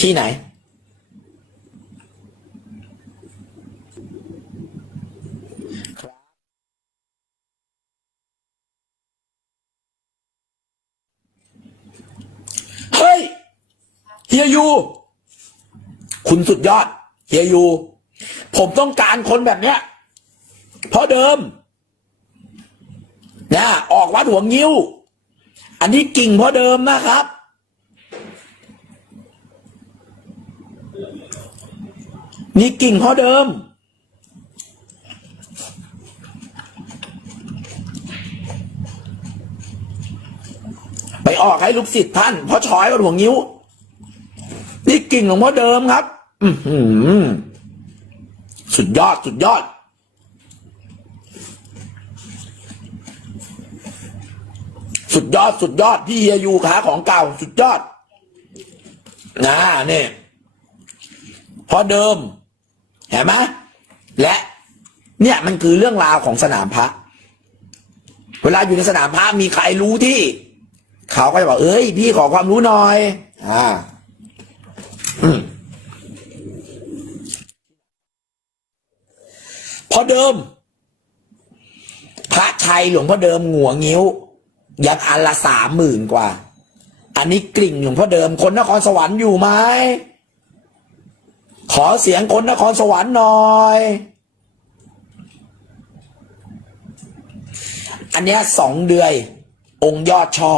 ที่ไหน เฮ้ย เฮียยู คุณสุดยอด เฮียยู ผมต้องการคนแบบเนี้ย เพราะเดิมนะออกวัดหัวงิ้ว อันนี้กิ่งเพราะเดิมนะครับ นี่กิ่งเพราะเดิม ไปออกให้ลูกศิษย์ท่านเพราะชอยวัดหัวงิ้ว นี่กิ่งของพ่อเดิมครับ อือหือสุดยอดสุดยอด สุดยอดสุดยอดพี่เฮียยูขาของเก่า สุดยอดนะนี่ยพอเดิม เห็นไหมและเนี่ยมันคือเรื่องราวของสนามพระ เวลาอยู่ในสนามพระมีใครรู้ที่ เขาก็จะบอกเอ้ย พี่ขอความรู้หน่อย อ่าพอเดิม พระชัยหลวงพ่อเดิมหัวงิ้ว ยังอันละสามหมื่นกว่า อันนี้กลิ่งหลวงพ่อเดิมคนนครสวรรค์อยู่ไหม ขอเสียงคนนครสวรรค์หน่อย อันนี้สองเดือย องค์ยอดช่อ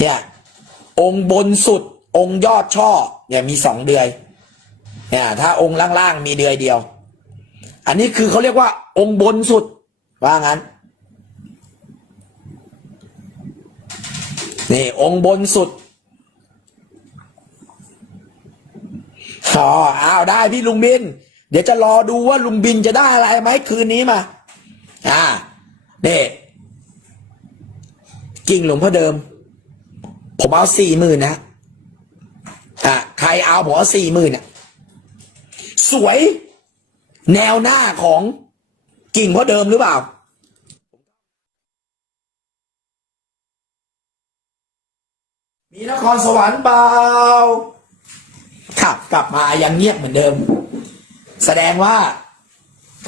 เนี่ย องค์บนสุด องค์ยอดช่อ เนี่ยมีสองเดือย เนี่ยถ้าองค์ล่างๆมีเดือยเดียว อันนี้คือเขาเรียกว่า องค์บนสุด ว่างั้นนี่องค์บนสุด อ๋ออ้าวได้พี่ลุงบิน เดี๋ยวจะรอดูว่าลุงบินจะได้อะไรไหมคืนนี้มา อ่านี่กิ่งหลวงพ่อเดิม ผมเอาสี่หมื่นนะอะใครเอาผมเอาสี่หมื่นอะสวย แนวหน้าของกิ่งพ่อเดิมหรือเปล่ามีนครสวรรค์เปล่า ขับ กลับมายังเงียบเหมือนเดิม แสดงว่า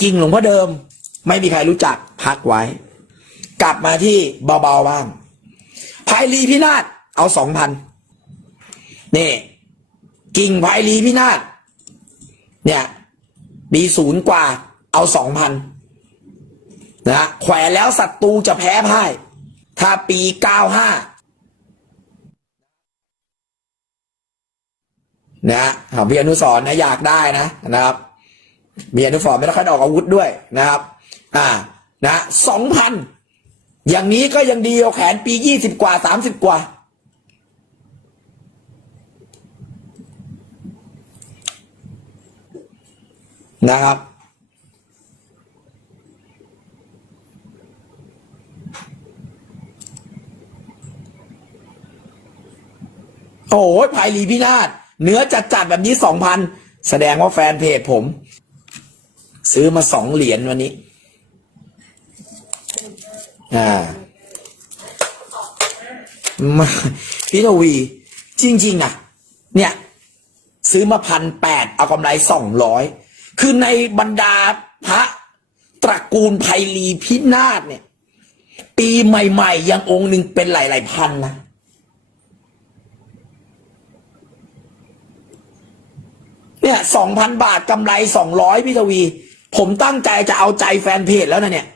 กิ่งหลวงพ่อเดิม ไม่มีใครรู้จักพักไว้ กลับมาที่เบาๆบ้างภายรีพินาศเอาสองพันนี่กิ่งภายรีพินาศเนี่ยมีศูนย์กว่าเอาสองพันนะแขวนแล้วศัตรูจะแพ้พ่าย ถ้าปีเก้าห้า นะของพี่อนุสรนะอยากได้นะนะครับ มีอนุสรไม่ต้องค่อยออกอาวุธด้วยนะครับ อ่านะสองพันอย่างนี้ก็ยังดีเอาแขนปียี่สิบกว่าสามสิบกว่า นะครับโอ้ยภายรีพินาศ เนื้อจัดจัดแบบนี้สองพันแสดงว่าแฟนเพจผม ซื้อมาสองเหรียญวันนี้ อ่ามาพี่ทวีจริง ๆ อะ เนี่ย ซื้อมาพันแปดเอากำไรสองร้อยคือในบรรดาพระตระกูลไพลีพินาศเนี่ย ปีใหม่ ๆ ยังองค์หนึ่งเป็นหลาย ๆ พันนะ เนี่ยสองพันบาทกำไรสองร้อยพี่ทวี ผมตั้งใจจะเอาใจแฟนเพจแล้วนะเนี่ย